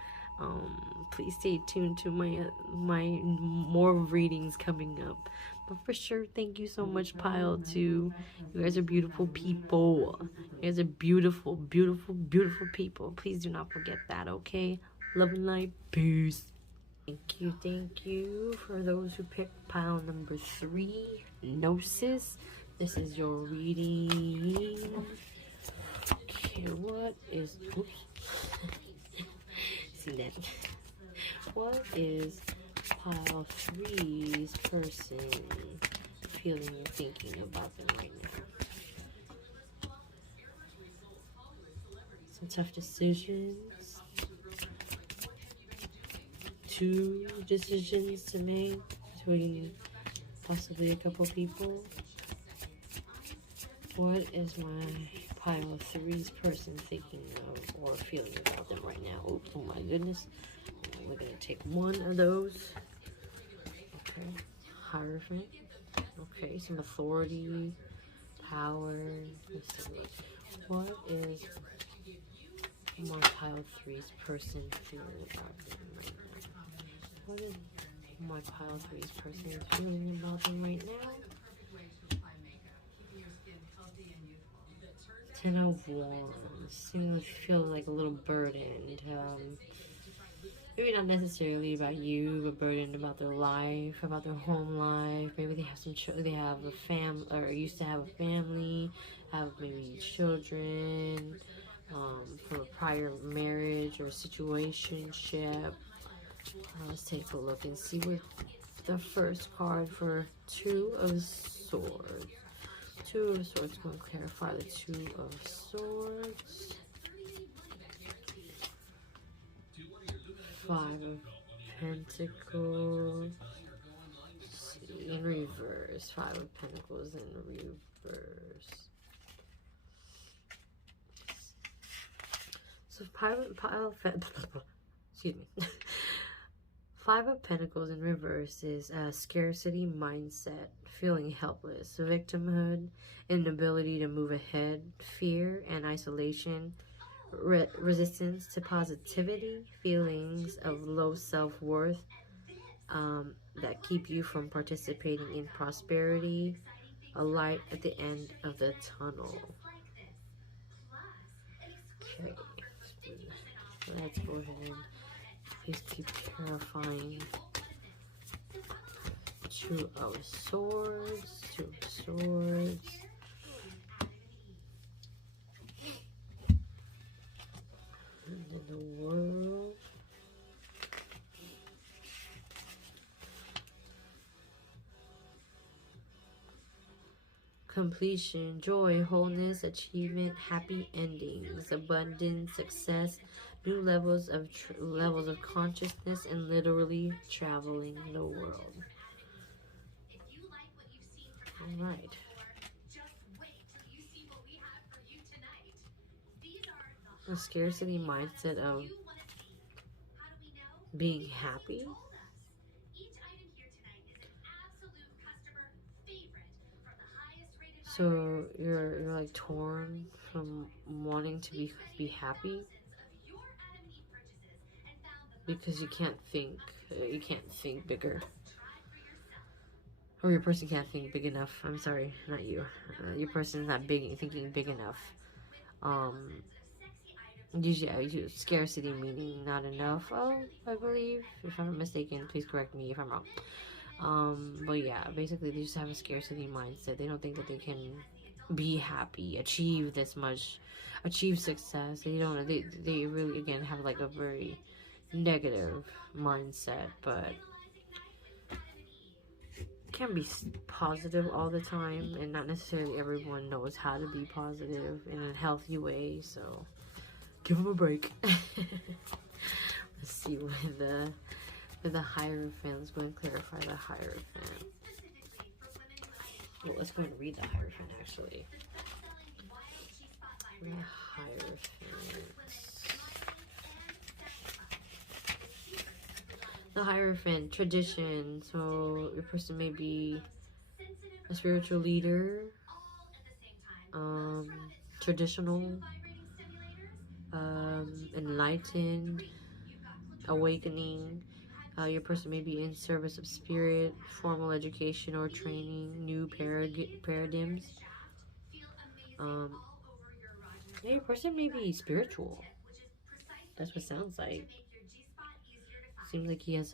Please stay tuned to my more readings coming up. But for sure, thank you so much, pile 2. You guys are beautiful people. You guys are beautiful, beautiful, beautiful people. Please do not forget that, okay? Love and light. Peace. Thank you for those who picked pile number 3, Gnosis. This is your reading. Okay, what is... Oops. See that? What is pile 3's person feeling and thinking about them right now? Some tough decisions. 2 decisions to make between possibly a couple people. What is my pile 3's person thinking of or feeling about them right now? Oops, oh my goodness. We're going to take one of those. Okay. Hierophant. Okay, some authority, power. Let's see. What is my pile 3's person feeling about them right now? What is my pile 3's person feeling about them right now? 10 of Wands. Seems feel like a little burdened. maybe not necessarily about you, but burdened about their life, about their home life. Maybe they have they have a family, or used to have a family, have maybe children, from a prior marriage or situationship. Let's take a look and see what the first card for Two of Swords. Two of Swords, going to clarify the Two of Swords. Five of Pentacles in reverse. Five of Pentacles in reverse. So excuse me. Five of Pentacles in reverse is a scarcity mindset, feeling helpless, victimhood, inability to move ahead, fear and isolation, resistance to positivity, feelings of low self-worth that keep you from participating in prosperity, a light at the end of the tunnel. Okay, let's go ahead. Please keep clarifying. Two of Swords, Two of Swords. And in the World. Completion, joy, wholeness, achievement, happy endings, abundance, success, new levels of consciousness, and literally traveling the world. All right. A scarcity mindset of being happy. So you're like torn from wanting to be happy because you can't think bigger, or your person can't think big enough. I'm sorry, not you. Your person is not thinking big enough. Usually I use scarcity meaning not enough. Oh, I believe, if I'm mistaken, please correct me if I'm wrong. But yeah, basically they just have a scarcity mindset. They don't think that they can be happy, achieve success. They really, again, have like a very negative mindset, but can be positive all the time, and not necessarily everyone knows how to be positive in a healthy way, so give them a break. Let's see what the Hierophant is going to clarify the Hierophant. Well, let's go ahead and read the Hierophant, actually. The Hierophant. The Hierophant, tradition. So your person may be a spiritual leader, traditional, enlightened, awakening. Your person may be in service of spirit, formal education or training, new paradigms. Yeah, your person may be spiritual. That's what it sounds like. Seems like he has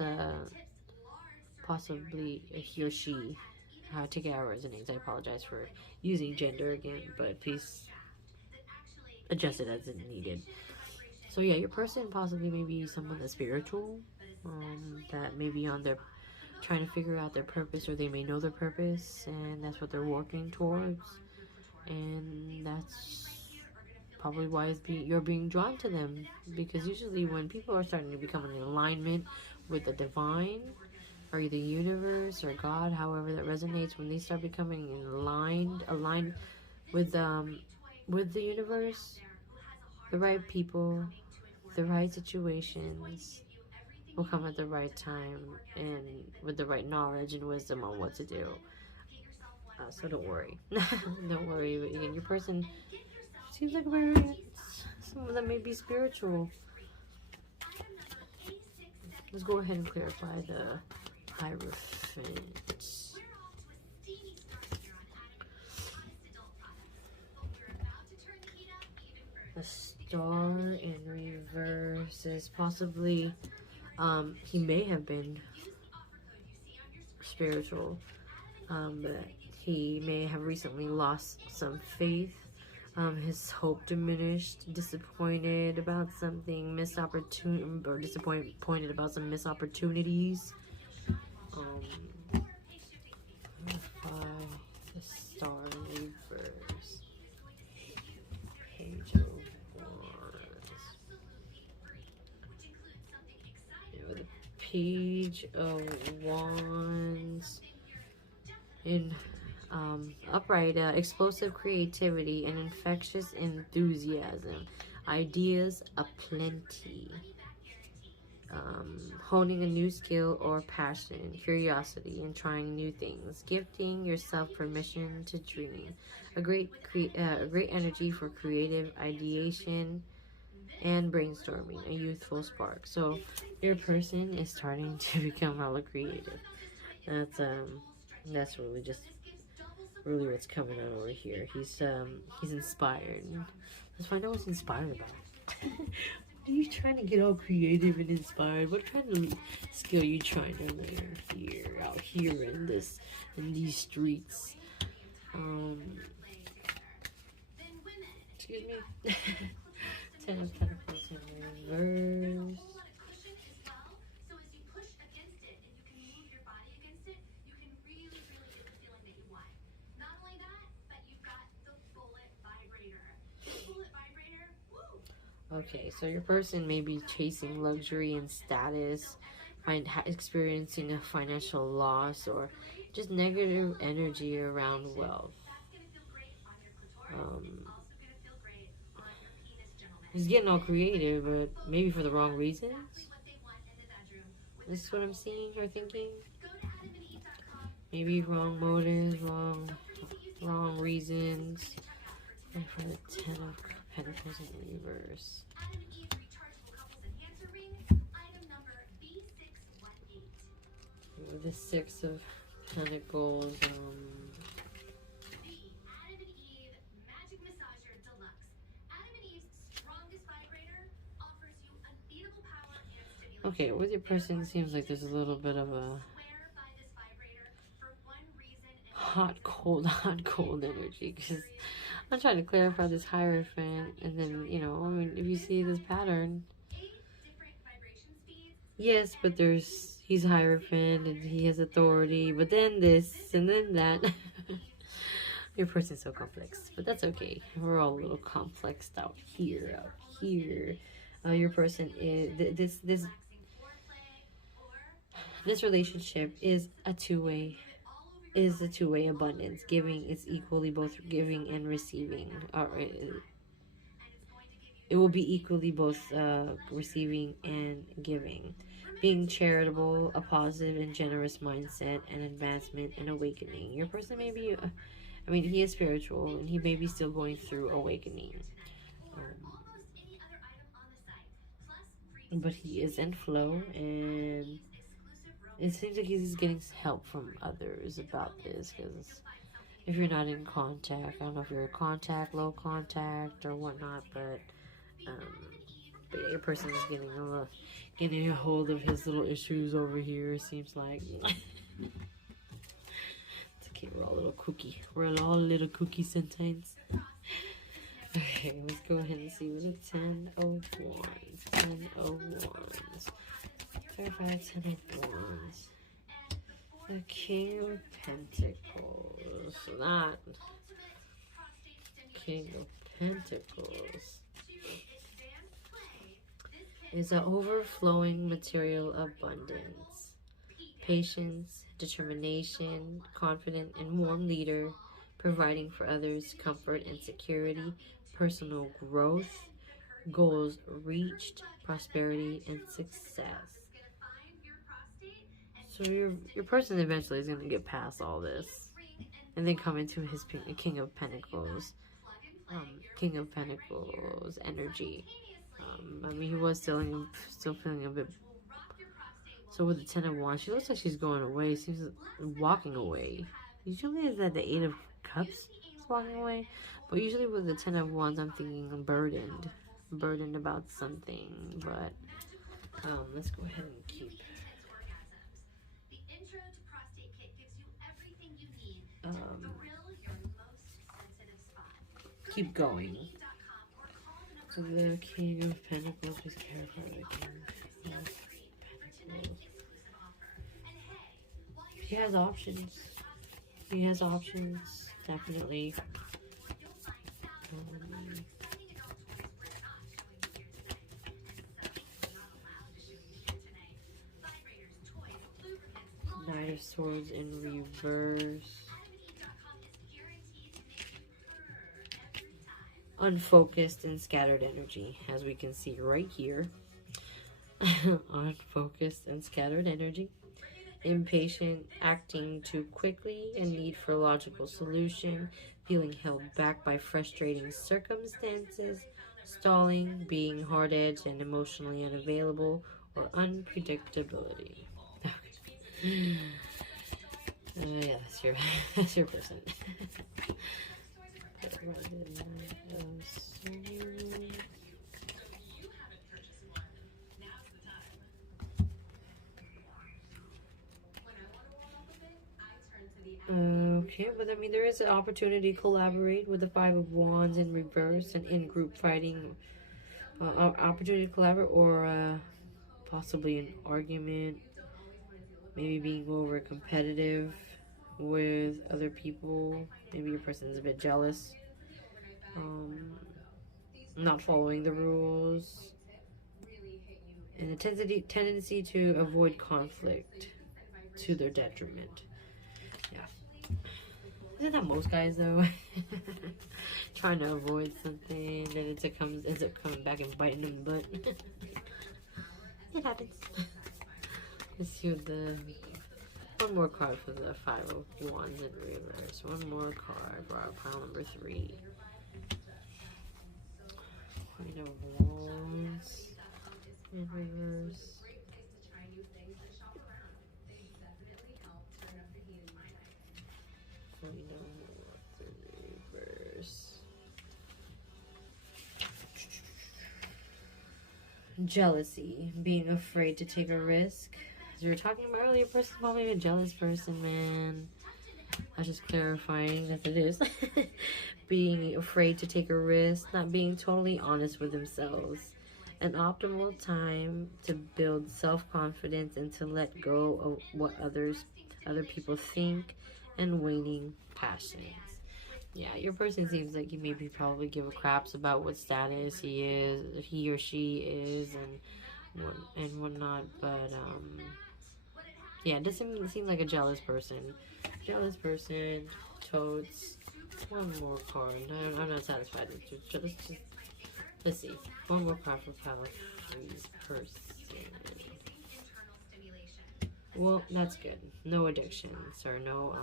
possibly he or she. Take it out as names. I apologize for using gender again, but please adjust it as needed. So yeah, your person possibly may be someone that's spiritual, that may be on their trying to figure out their purpose, or they may know their purpose, and that's what they're working towards, and that's probably why you're being drawn to them, because usually when people are starting to become in alignment with the divine, or the universe, or God, however that resonates, when they start becoming aligned with the universe, the right people, the right situations will come at the right time, and with the right knowledge and wisdom on what to do. So don't worry. Don't worry. Again, your person seems like someone that may be spiritual. Let's go ahead and clarify the Hierophant. A star in reverse is possibly He may have been spiritual, but he may have recently lost some faith. His hope diminished, disappointed about something, missed opportunity, or disappointed about some missed opportunities. The star reverse. Page of Wands. The Page of Wands in upright, explosive creativity and infectious enthusiasm, ideas aplenty, honing a new skill or passion, curiosity, and trying new things, gifting yourself permission to dream, a great energy for creative ideation and brainstorming, a youthful spark. So your person is starting to become hella creative. That's really what's coming out over here. He's inspired. Let's find out what's inspired about. Are you trying to get all creative and inspired? What kind of skill are you trying to learn out here in these streets? Excuse me. 10 of Pentacles in reverse. Okay, so your person may be chasing luxury and status, experiencing a financial loss, or just negative energy around wealth. He's getting all creative, but maybe for the wrong reasons. This is what I'm seeing or thinking. Maybe wrong motives, wrong reasons. And for the 10 of Pentacles in reverse. The 6 of Pentacles. Okay, with your person, it seems like there's a little bit of a hot, cold energy. Because I'm trying to clarify this Hierophant, and then, you know, I mean, if you see this pattern, yes, but he's Hierophant, and he has authority, but then this, and then that. Your person's so complex, but that's okay. We're all a little complexed out here. Your person is, this relationship is a two-way abundance. Giving is equally both giving and receiving. It will be equally both receiving and giving. Being charitable, a positive and generous mindset, and advancement and awakening. Your person may be, he is spiritual, and he may be still going through awakening. But he is in flow, and it seems like he's getting help from others about this, because if you're not in contact, I don't know if you're in contact, low contact, or whatnot, but yeah, your person is getting a hold of his little issues over here, it seems like. It's okay, we're all a little kooky. We're all a little kooky sometimes. Okay, let's go ahead and see what the 10 of Wands. 10 of Wands. Clarify 10 of Wands. The King of Pentacles. So that King of Pentacles is an overflowing material abundance. Patience, determination, confident and warm leader, providing for others comfort and security, personal growth, goals reached, prosperity and success. So your person eventually is going to get past all this and then come into his King of Pentacles energy. He was still feeling a bit. So with the 10 of Wands, she looks like she's going away. She's walking away. Usually is that the 8 of Cups is walking away, but usually with the 10 of Wands, I'm thinking burdened about something. But Let's go ahead and keep. Keep going. The King of Pentacles is terrified again. He has options. He has options, definitely. Knight of Swords in reverse. Unfocused and scattered energy, as we can see right here. Unfocused and scattered energy. Impatient, acting too quickly, and need for logical solution, feeling held back by frustrating circumstances, stalling, being hard-edged and emotionally unavailable, or unpredictability. Okay. Yeah, that's your person. Okay, but I mean, there is an opportunity to collaborate with the Five of Wands in reverse and in group fighting. Opportunity to collaborate, or possibly an argument. Maybe being over competitive with other people. Maybe your person's a bit jealous. Not following the rules. And a tendency to avoid conflict to their detriment. Yeah. Isn't that most guys though? Trying to avoid something, then ends up coming back and biting them in the butt. It happens. Let's see what one more card for the Five of Wands in reverse. One more card for our pile number 3. Queen of Wands in reverse. Queen of Wands in reverse. Jealousy, being afraid to take a risk. As we were talking about earlier, your person's probably a jealous person, man. I was just clarifying that it is. Being afraid to take a risk, not being totally honest with themselves. An optimal time to build self-confidence and to let go of what other people think, and waning passions. Yeah, your person seems like you maybe probably give a craps about what status he or she is, and whatnot. But yeah, it doesn't seem like a jealous person. Jealous person, totes. One more card. I'm not satisfied with it. Let's see. One more card for Pile 3's person. Well, that's good. No addictions, or no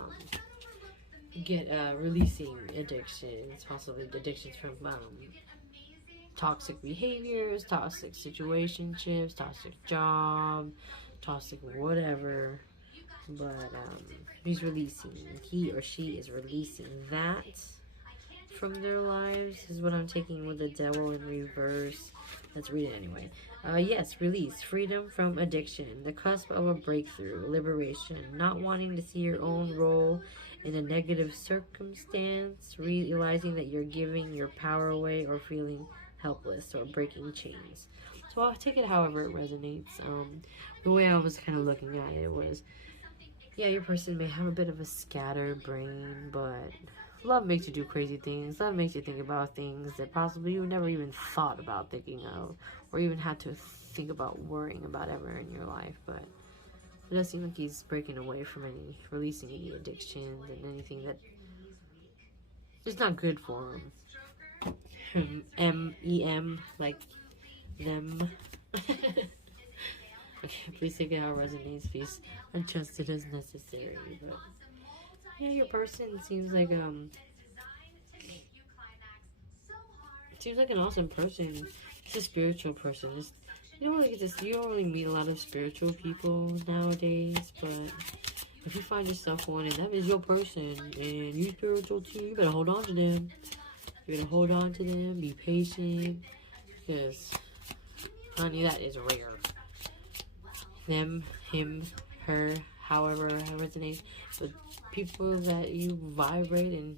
releasing addictions, possibly addictions from toxic behaviors, toxic situationships, toxic job, toxic whatever. But he or she is releasing that from their lives, is what I'm taking with the Devil in reverse. Let's read it anyway. Yes, release, freedom from addiction, the cusp of a breakthrough, liberation, not wanting to see your own role in a negative circumstance, realizing that you're giving your power away, or feeling helpless, or breaking chains. So I'll take it however it resonates. The way I was kind of looking at it was, yeah, your person may have a bit of a scattered brain, but love makes you do crazy things. Love makes you think about things that possibly you never even thought about thinking of, or even had to think about worrying about ever in your life. But it does seem like he's breaking away from releasing any addictions and anything that is not good for him. M-E-M, like them. Okay, please take it how it resonates. Please adjust it as necessary. But yeah, your person seems like an awesome person. He's a spiritual person. You don't really meet a lot of spiritual people nowadays, but if you find yourself one and that is your person and you're spiritual too, you better hold on to them. Be patient, because honey, that is rare. them, him, her, however it resonates, but people that you vibrate and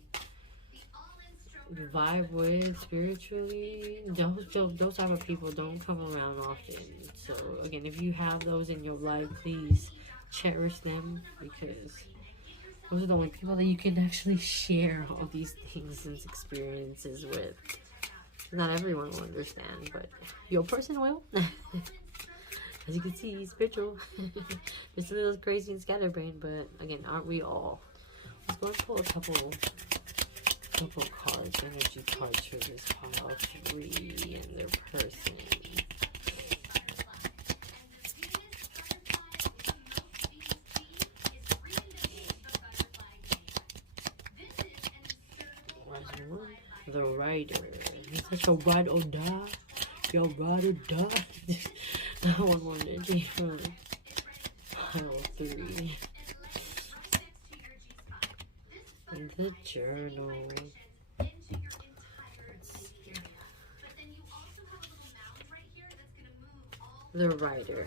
vibe with spiritually, those type of people don't come around often. So again, if you have those in your life, please cherish them, because those are the only people that you can actually share all these things and experiences with. Not everyone will understand, but your person will. As you can see, spiritual. Just a little crazy and scatterbrained, but again, aren't we all? Let's go and pull a couple cards, energy cards for this pile 3 and their person. The Rider. Is that your ride or die? Your ride or die? One more energy from pile 3. And the Journal. The Rider.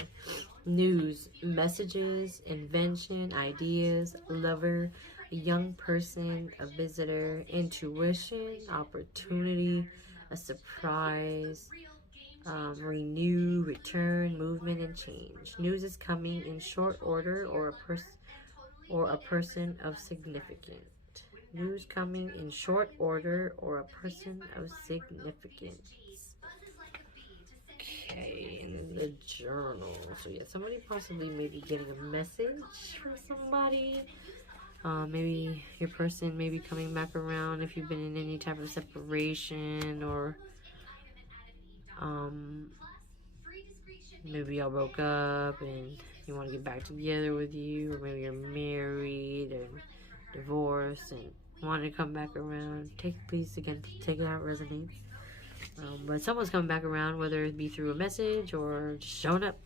News, messages, invention, ideas, lover, a young person, a visitor, intuition, opportunity, a surprise, renew, return, movement, and change. News is coming in short order, or a person of significance. News coming in short order, or a person of significance. Okay, and the Journal. So yeah, somebody possibly may be getting a message from somebody. Maybe your person may be coming back around if you've been in any type of separation, or maybe y'all broke up and you want to get back together with you, or maybe you're married and divorced and want to come back around. Please again, take it how it resonates. But someone's coming back around, whether it be through a message or just showing up.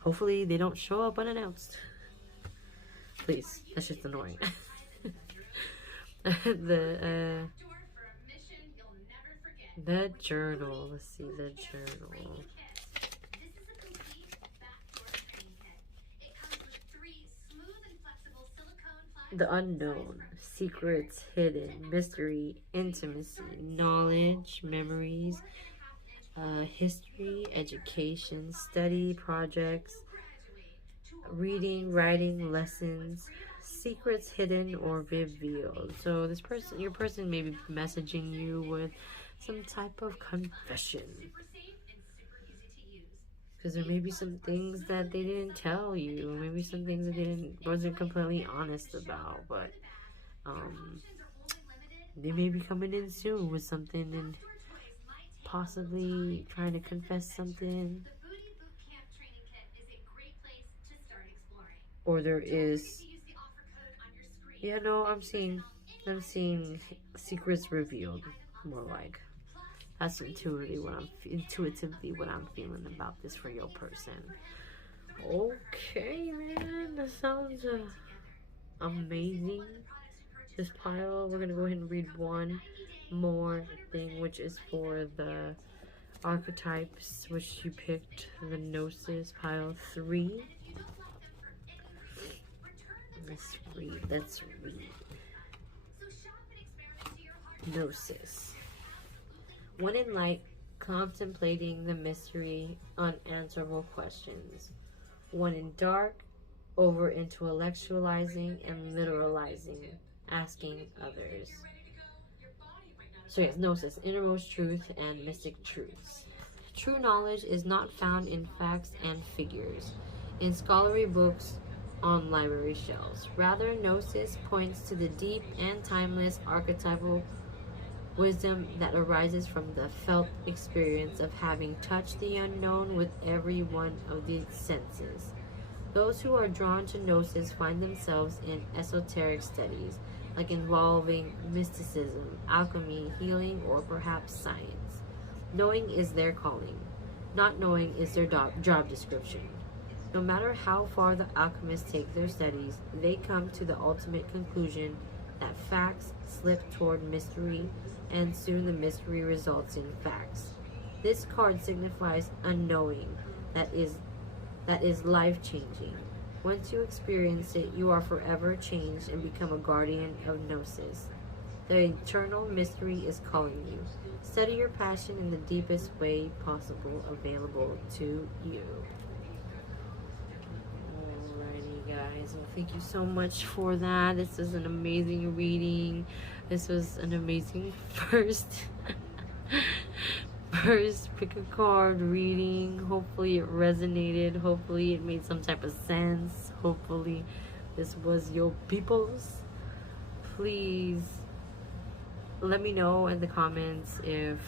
Hopefully they don't show up unannounced. Please, that's just annoying. The Journal. Let's see, the Journal. The unknown, secrets hidden, mystery, intimacy, knowledge, memories, history, education, study, projects, reading, writing, lessons, secrets hidden or revealed. So this person, your person may be messaging you with some type of confession, because there may be some things that they didn't tell you, or maybe some things that they wasn't completely honest about, but they may be coming in soon with something and possibly trying to confess something. Or there is, yeah, no, I'm seeing secrets revealed, more like. That's intuitively what I'm feeling about this for your person. Okay, man, that sounds amazing. This pile, we're gonna go ahead and read one more thing, which is for the archetypes, which you picked, the Gnosis, pile 3. Let's read. Gnosis. One in light, contemplating the mystery, unanswerable questions. One in dark, over intellectualizing and literalizing, asking others. So yes, Gnosis, innermost truth and mystic truths. True knowledge is not found in facts and figures, in scholarly books on library shelves. Rather, Gnosis points to the deep and timeless archetypal wisdom that arises from the felt experience of having touched the unknown with every one of the senses. Those who are drawn to Gnosis find themselves in esoteric studies, like involving mysticism, alchemy, healing, or perhaps science. Knowing is their calling. Not knowing is their job description. No matter how far the alchemists take their studies, they come to the ultimate conclusion that facts slip toward mystery, and soon the mystery results in facts. This card signifies unknowing, that is that is life-changing. Once you experience it, you are forever changed and become a guardian of Gnosis. The eternal mystery is calling you. Study your passion in the deepest way possible available to you. Alrighty, guys. Well, thank you so much for that. This is an amazing reading. This was an amazing first pick a card reading. Hopefully it resonated. Hopefully it made some type of sense. Hopefully this was your people's. Please let me know in the comments if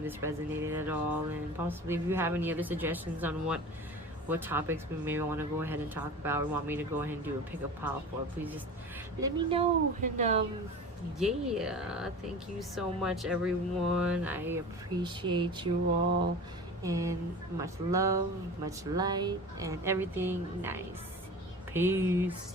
this resonated at all, and possibly if you have any other suggestions on what topics we may want to go ahead and talk about, or want me to go ahead and do a pick-up pile for. Please just let me know. And yeah, thank you so much, everyone. I appreciate you all, and much love, much light, and everything nice. Peace.